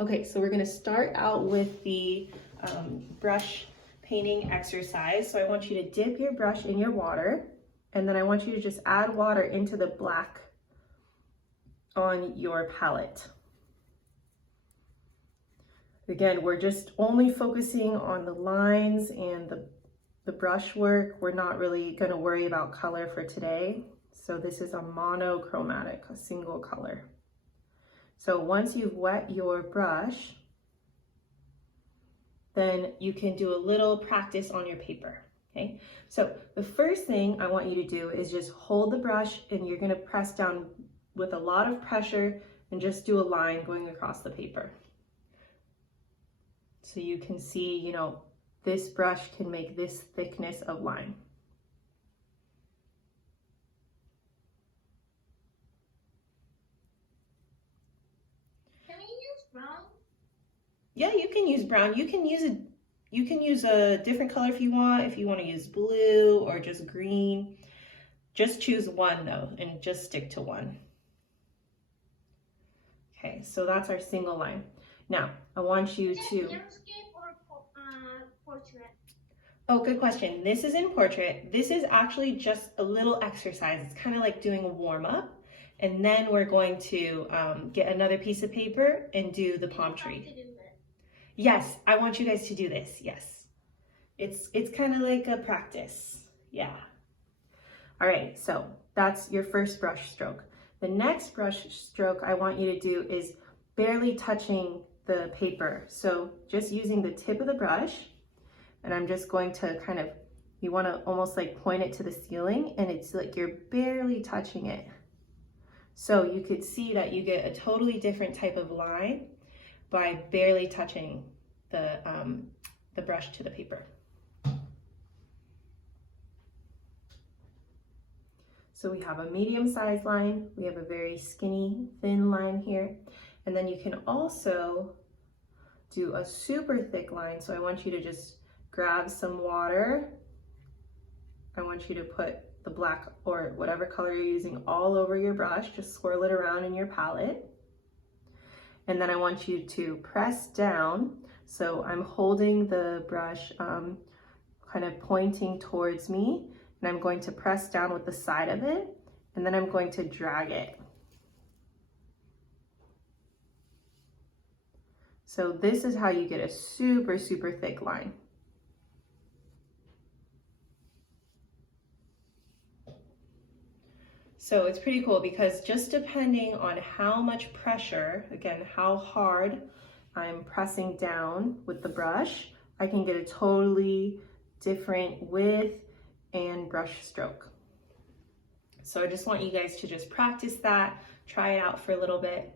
Okay, so we're gonna start out with the brush painting exercise. So I want you to dip your brush in your water, and then I want you to just add water into the black on your palette. Again, we're just only focusing on the lines and the brush work. We're not really gonna worry about color for today. So this is a monochromatic, a single color. So once you've wet your brush, then you can do a little practice on your paper, okay? So the first thing I want you to do is just hold the brush, and you're gonna press down with a lot of pressure and just do a line going across the paper. So you can see, you know, this brush can make this thickness of line. Brown? Yeah, you can use brown. You can use a different color if you want. If you want to use blue or just green, just choose one though, and just stick to one. Okay, so that's our single line. Now, I want you to... Landscape or portrait? Oh, good question. This is in portrait. This is actually just a little exercise. It's kind of like doing a warm-up. And then we're going to get another piece of paper and do the palm tree. Yes, I want you guys to do this, yes. It's kind of like a practice, yeah. All right, so that's your first brush stroke. The next brush stroke I want you to do is barely touching the paper. So just using the tip of the brush, and I'm just going to kind of, you want to almost like point it to the ceiling, and it's like you're barely touching it. So you could see that you get a totally different type of line by barely touching the brush to the paper. So we have a medium-sized line, we have a very skinny, thin line here, and then you can also do a super thick line. So I want you to just grab some water. I want you to put the black or whatever color you're using all over your brush, just swirl it around in your palette. And then I want you to press down. So I'm holding the brush kind of pointing towards me, and I'm going to press down with the side of it, and then I'm going to drag it. So this is how you get a super, super thick line. So it's pretty cool because just depending on how much pressure, again, how hard I'm pressing down with the brush, I can get a totally different width and brush stroke. So I just want you guys to just practice that, try it out for a little bit.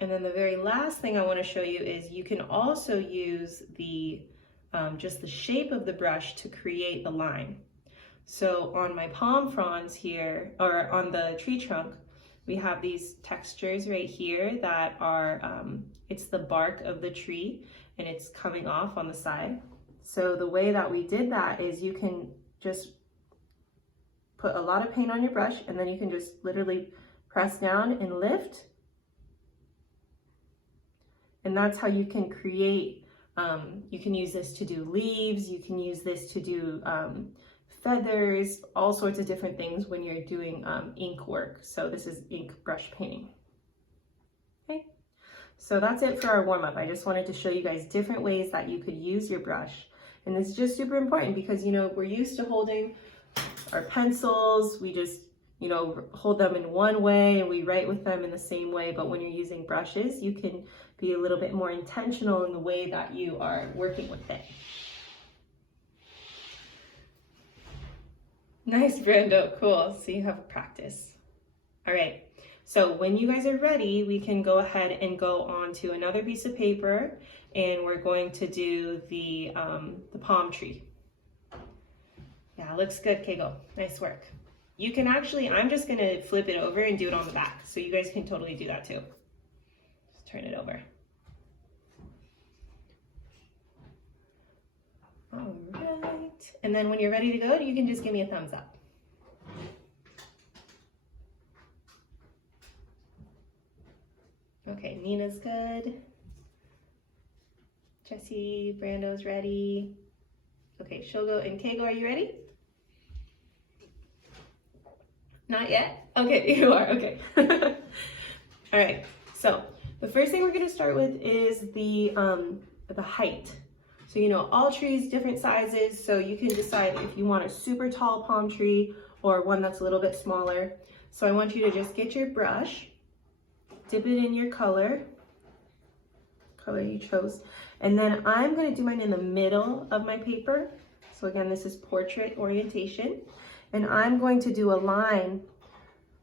And then the very last thing I want to show you is you can also use the just the shape of the brush to create the line. So on my palm fronds here, or on the tree trunk, we have these textures right here that are, it's the bark of the tree and it's coming off on the side. So the way that we did that is you can just put a lot of paint on your brush, and then you can just literally press down and lift. And that's how you can create, you can use this to do leaves, you can use this to do feathers, all sorts of different things when you're doing ink work. So this is ink brush painting. Okay, so that's it for our warm-up. I just wanted to show you guys different ways that you could use your brush. And this is just super important because, you know, we're used to holding our pencils, we just, you know, hold them in one way and we write with them in the same way. But when you're using brushes, you can be a little bit more intentional in the way that you are working with it. Nice, Brando, cool. So you have practice. All right, so when you guys are ready, we can go ahead and go on to another piece of paper, and we're going to do the palm tree. Yeah, looks good, Kegel. Nice work. You can actually, I'm just gonna flip it over and do it on the back, so you guys can totally do that too. Just turn it over. All right, and then when you're ready to go, you can just give me a thumbs up. Nina's good. Jesse, Brando's ready. Okay, Shogo and Keigo, are you ready? Not yet? Okay, you are, okay. All right, so the first thing we're gonna start with is the height. So you know, all trees, different sizes, so you can decide if you want a super tall palm tree or one that's a little bit smaller. So I want you to just get your brush, dip it in your color you chose, and then I'm gonna do mine in the middle of my paper. So again, this is portrait orientation, and I'm going to do a line.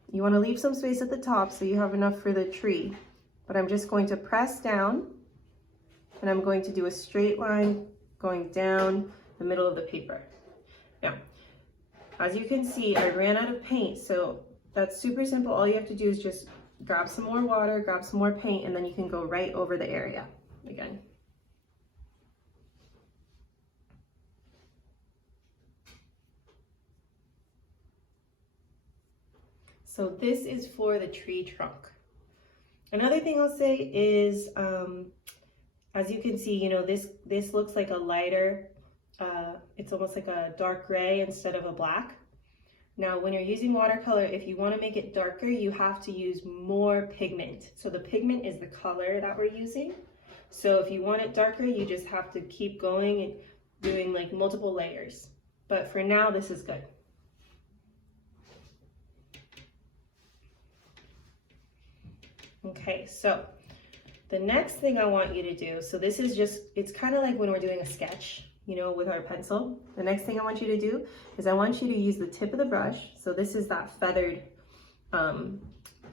You wanna leave some space at the top so you have enough for the tree, but I'm just going to press down, and I'm going to do a straight line going down the middle of the paper. Now, as you can see, I ran out of paint, so that's super simple. All you have to do is just grab some more water, grab some more paint, and then you can go right over the area again. So this is for the tree trunk. Another thing I'll say is, as you can see, you know, this looks like a lighter, it's almost like a dark gray instead of a black. Now, when you're using watercolor, if you want to make it darker, you have to use more pigment. So the pigment is the color that we're using. So if you want it darker, you just have to keep going and doing like multiple layers. But for now, this is good. Okay, so the next thing I want you to do, so this is just, it's kind of like when we're doing a sketch, you know, with our pencil. The next thing I want you to do is I want you to use the tip of the brush. So this is that feathered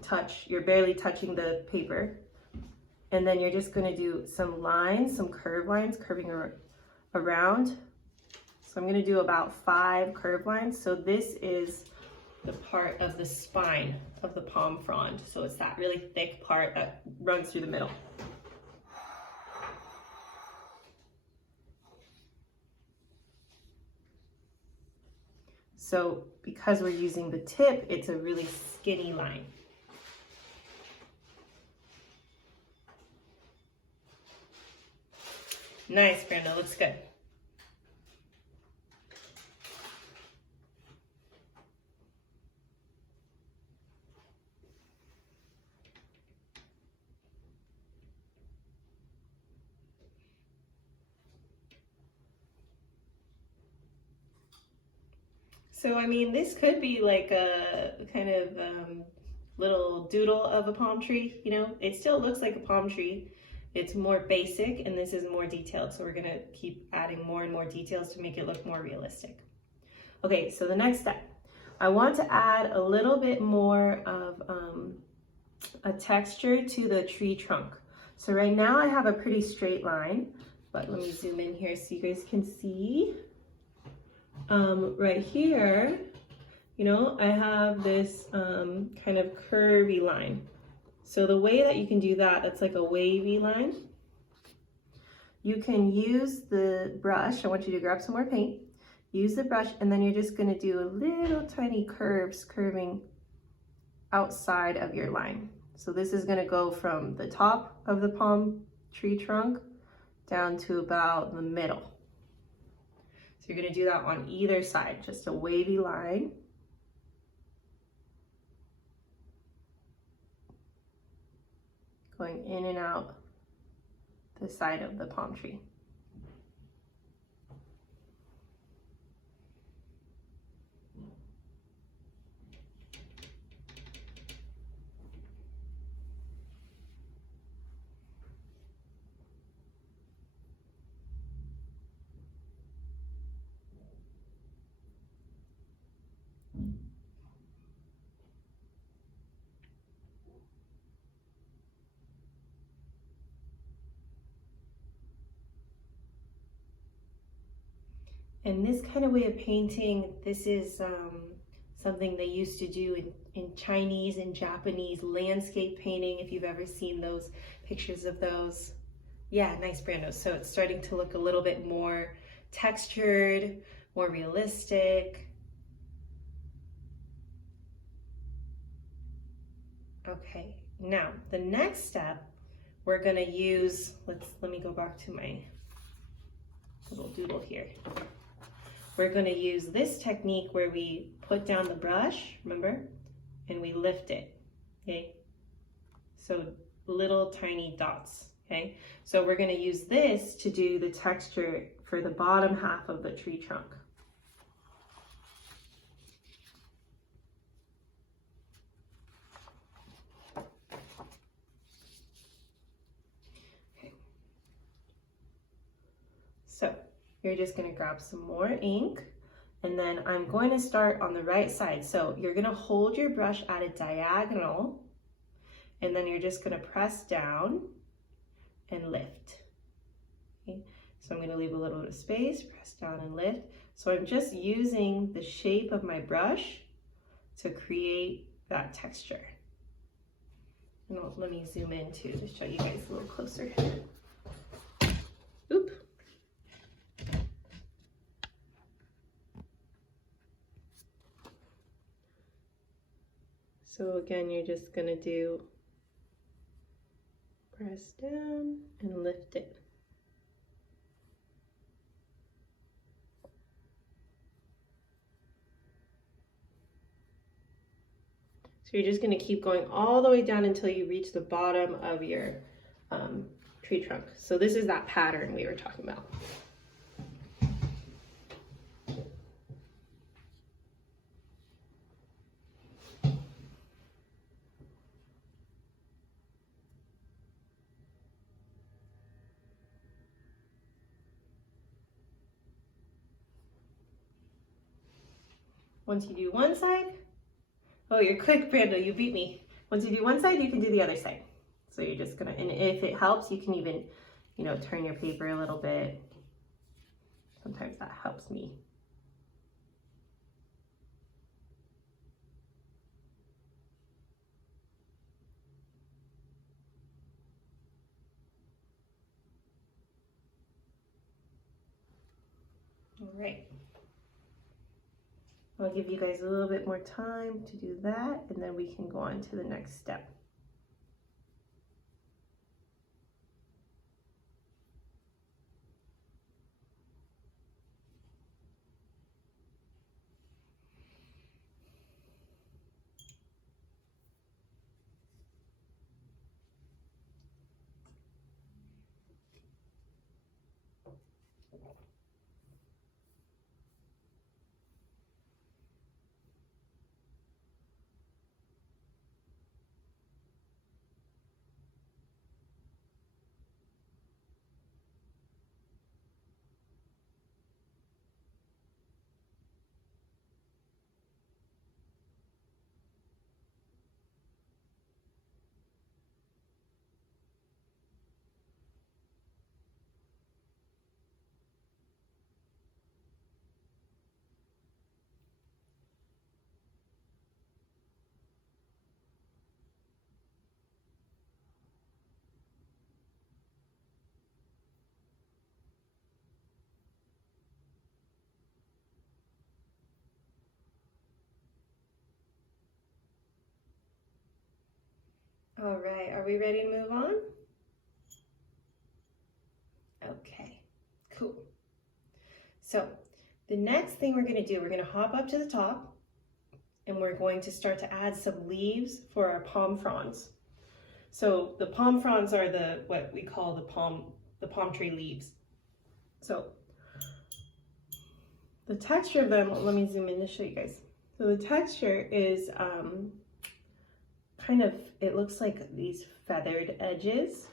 touch. You're barely touching the paper. And then you're just gonna do some lines, some curved lines curving around. So I'm gonna do about 5 curved lines. So this is the part of the spine of the palm frond. So it's that really thick part that runs through the middle. So because we're using the tip, it's a really skinny line. Nice, Brenda, looks good. So, I mean, this could be like a kind of little doodle of a palm tree, you know? It still looks like a palm tree. It's more basic and this is more detailed. So we're gonna keep adding more and more details to make it look more realistic. Okay, so the next step. I want to add a little bit more of a texture to the tree trunk. So right now I have a pretty straight line, but let me zoom in here so you guys can see. Right here, you know, I have this kind of curvy line. So the way that you can do that, that's like a wavy line. You can use the brush. I want you to grab some more paint. Use the brush, and then you're just gonna do a little tiny curves curving outside of your line. So this is gonna go from the top of the palm tree trunk down to about the middle. So you're gonna do that on either side, just a wavy line. Going in and out the side of the palm tree. And this kind of way of painting, this is something they used to do in Chinese and Japanese landscape painting, if you've ever seen those pictures of those. Yeah, nice, Brando. So it's starting to look a little bit more textured, more realistic. Okay, now the next step, we're gonna use, let me go back to my little doodle here. We're gonna use this technique where we put down the brush, remember? And we lift it, okay? So little tiny dots, okay? So we're gonna use this to do the texture for the bottom half of the tree trunk. So you're just gonna grab some more ink, and then I'm going to start on the right side. So you're gonna hold your brush at a diagonal, and then you're just gonna press down and lift. Okay? So I'm gonna leave a little bit of space, press down and lift. So I'm just using the shape of my brush to create that texture. And let me zoom in too to show you guys a little closer. Oop. So again, you're just gonna do press down and lift it. So you're just gonna keep going all the way down until you reach the bottom of your tree trunk. So this is that pattern we were talking about. Once you do one side, oh, you're quick, Brando, you beat me. Once you do one side, you can do the other side. So you're just gonna, and if it helps, you can even, you know, turn your paper a little bit. Sometimes that helps me. All right. I'll give you guys a little bit more time to do that, and then we can go on to the next step. All right, are we ready to move on? Okay, cool. So the next thing we're gonna do, we're gonna hop up to the top, and we're going to start to add some leaves for our palm fronds. So the palm fronds are what we call the palm tree leaves. So the texture of them, let me zoom in to show you guys. So the texture is kind of, it looks like these feathered edges.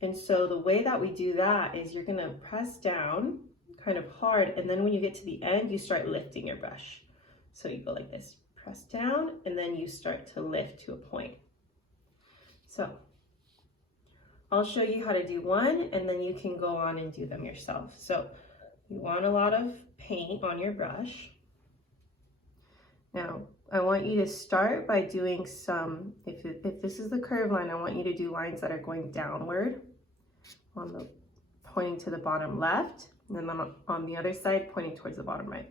And so the way that we do that is you're gonna press down kind of hard, and then when you get to the end, you start lifting your brush. So you go like this, press down, and then you start to lift to a point. So I'll show you how to do one, and then you can go on and do them yourself. So you want a lot of paint on your brush. Now, I want you to start by doing some, if this is the curve line, I want you to do lines that are going downward, pointing to the bottom left, and then on the other side, pointing towards the bottom right.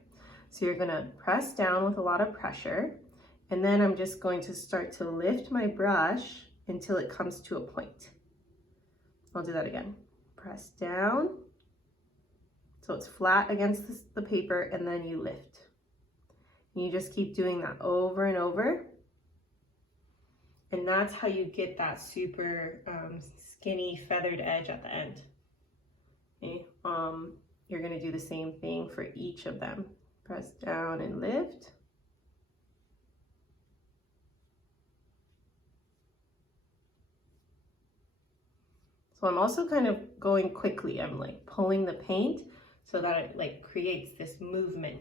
So you're gonna press down with a lot of pressure, and then I'm just going to start to lift my brush until it comes to a point. I'll do that again. Press down. So it's flat against the paper, and then you lift. And you just keep doing that over and over. And that's how you get that super skinny feathered edge at the end. Okay. You're gonna do the same thing for each of them. Press down and lift. So I'm also kind of going quickly. I'm like pulling the paint so that it like creates this movement.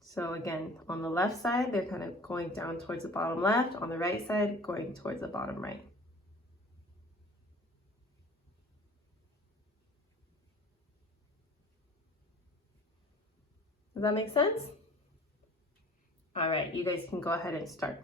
So again, on the left side, they're kind of going down towards the bottom left. On the right side, going towards the bottom right. Does that make sense? All right, you guys can go ahead and start.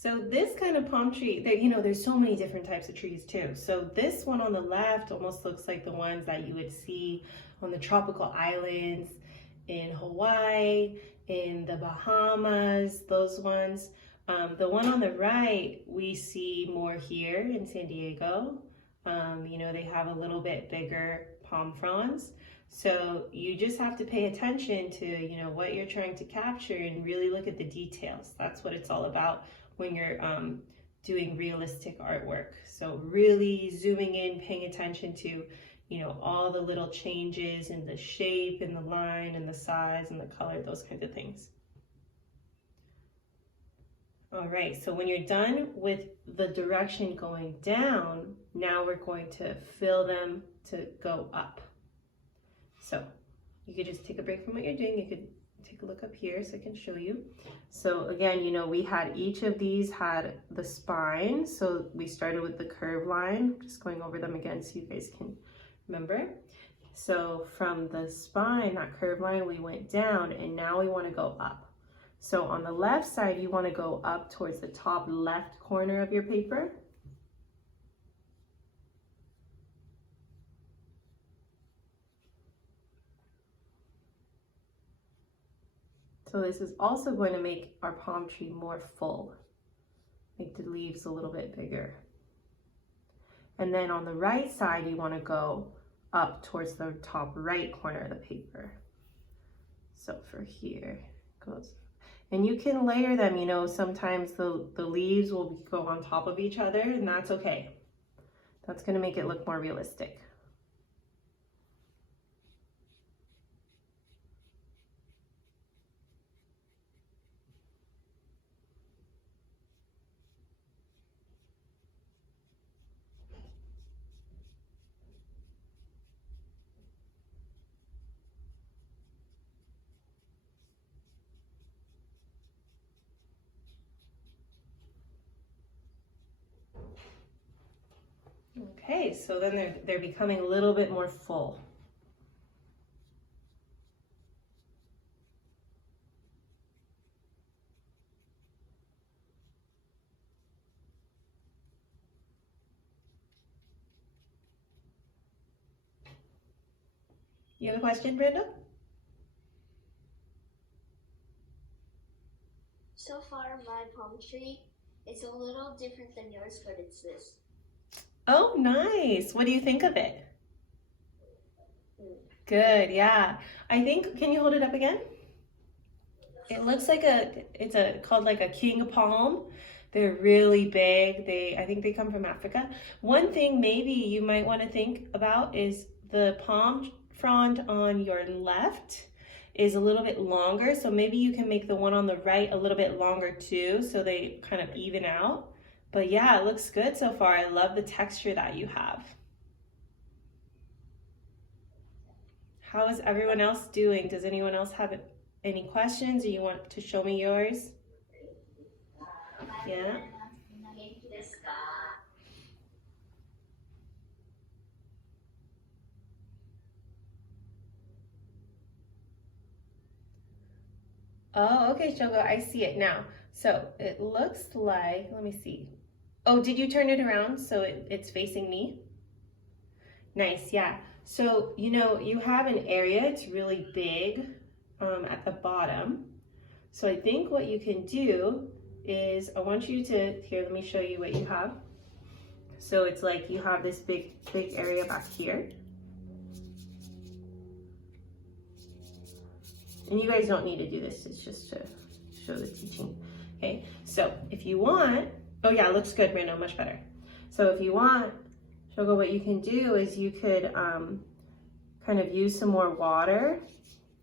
So this kind of palm tree, there's so many different types of trees too. So this one on the left almost looks like the ones that you would see on the tropical islands in Hawaii, in the Bahamas, those ones. The one on the right, we see more here in San Diego. They have a little bit bigger palm fronds. So you just have to pay attention to, what you're trying to capture and really look at the details. That's what it's all about when you're doing realistic artwork. So really zooming in, paying attention to, all the little changes in the shape and the line and the size and the color, those kinds of things. All right, so when you're done with the direction going down, now we're going to fill them to go up. So you could just take a break from what you're doing. You could take a look up here so I can show you. So again, we had each of these had the spine. So we started with the curve line, just going over them again so you guys can remember. So from the spine, that curve line, we went down, and now we want to go up. So on the left side, you want to go up towards the top left corner of your paper. So this is also going to make our palm tree more full, make the leaves a little bit bigger. And then on the right side, you want to go up towards the top right corner of the paper. So for here, goes. And you can layer them, sometimes the leaves will go on top of each other, and that's okay. That's going to make it look more realistic. Okay, so then they're becoming a little bit more full. You have a question, Brenda? So far, my palm tree is a little different than yours, but it's this. Oh, nice. What do you think of it? Good, yeah. I think, can you hold it up again? It looks like called like a king palm. They're really big. I think they come from Africa. One thing maybe you might want to think about is the palm frond on your left is a little bit longer. So maybe you can make the one on the right a little bit longer too, so they kind of even out. But yeah, it looks good so far. I love the texture that you have. How is everyone else doing? Does anyone else have any questions, or you want to show me yours? Yeah. Oh, okay, Shogo, I see it now. So it looks like, let me see. Oh, did you turn it around so it's facing me? Nice, yeah. So, you have an area, it's really big at the bottom. So I think what you can do is, I want you to, here, let me show you what you have. So it's like you have this big area back here. And you guys don't need to do this, it's just to show the teaching. Okay, so if you want, oh yeah, it looks good, Brando, much better. So if you want, Shogo, what you can do is you could kind of use some more water,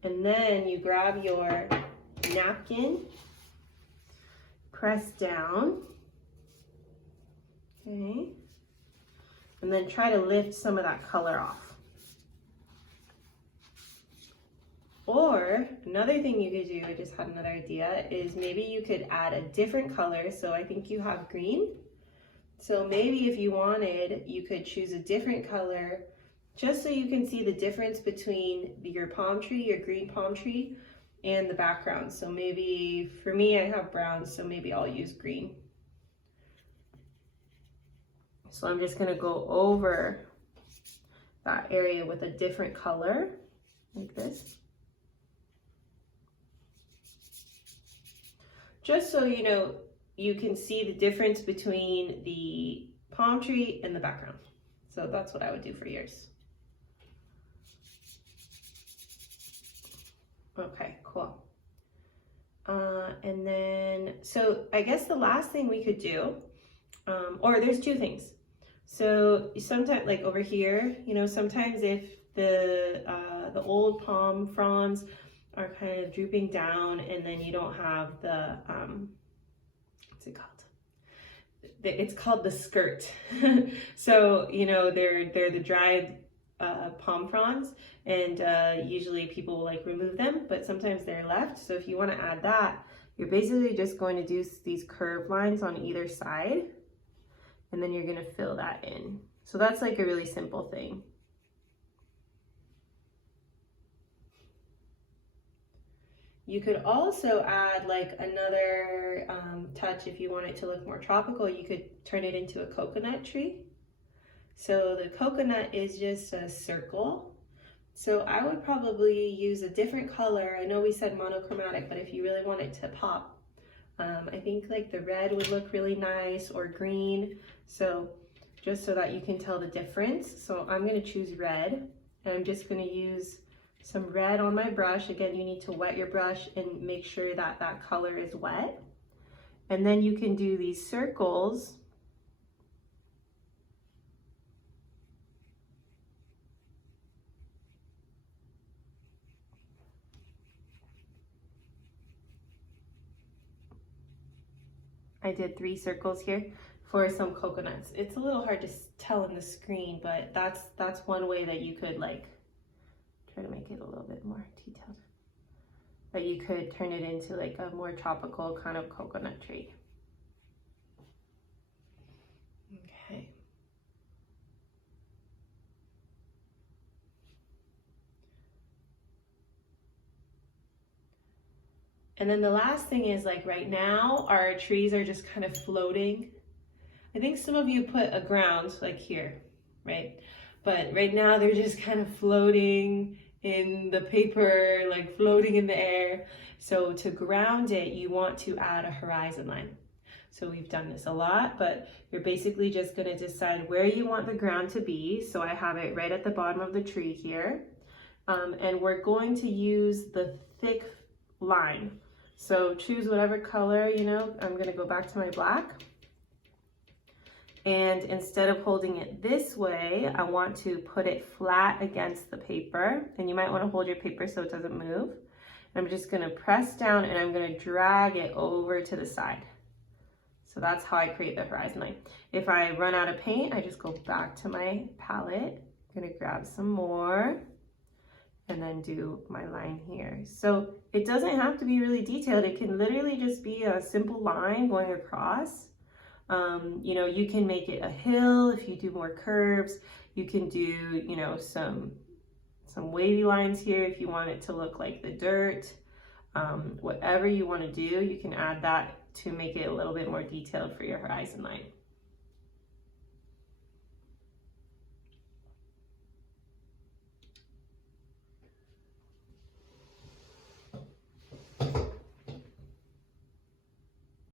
and then you grab your napkin, press down, okay, and then try to lift some of that color off. Or another thing you could do, I just had another idea, is maybe you could add a different color. So I think you have green. So maybe if you wanted, you could choose a different color just so you can see the difference between your palm tree, your green palm tree, and the background. So maybe for me, I have brown, so maybe I'll use green. So I'm just gonna go over that area with a different color, like this. Just so you can see the difference between the palm tree and the background. So that's what I would do for yours. Okay, cool. And then, so I guess the last thing we could do, or there's two things. So sometimes, like over here, sometimes if the old palm fronds are kind of drooping down, and then you don't have the, what's it called? It's called the skirt. So, they're the dried palm fronds, and usually people will remove them, but sometimes they're left. So if you want to add that, you're basically just going to do these curved lines on either side, and then you're going to fill that in. So that's a really simple thing. You could also add another touch if you want it to look more tropical. You could turn it into a coconut tree. So the coconut is just a circle. So I would probably use a different color. I know we said monochromatic, but if you really want it to pop, I think the red would look really nice, or green. So just so that you can tell the difference. So I'm gonna choose red, and I'm just gonna use some red on my brush. Again, you need to wet your brush and make sure that that color is wet. And then you can do these circles. I did 3 circles here for some coconuts. It's a little hard to tell in the screen, but that's one way that you could try to make it a little bit more detailed. But you could turn it into a more tropical kind of coconut tree. Okay. And then the last thing is right now our trees are just kind of floating. I think some of you put a ground here, right? But right now they're just kind of floating in the paper, like floating in the air. So to ground it, you want to add a horizon line. So we've done this a lot, but you're basically just gonna decide where you want the ground to be. So I have it right at the bottom of the tree here. And we're going to use the thick line. So choose whatever color, you know. I'm gonna go back to my black. And instead of holding it this way, I want to put it flat against the paper. And you might want to hold your paper so it doesn't move. I'm just gonna press down and I'm gonna drag it over to the side. So that's how I create the horizon line. If I run out of paint, I just go back to my palette. I'm gonna grab some more and then do my line here. So it doesn't have to be really detailed. It can literally just be a simple line going across. You know, you can make it a hill if you do more curves. You can do, you know, some wavy lines here if you want it to look like the dirt. Whatever you want to do, you can add that to make it a little bit more detailed for your horizon line.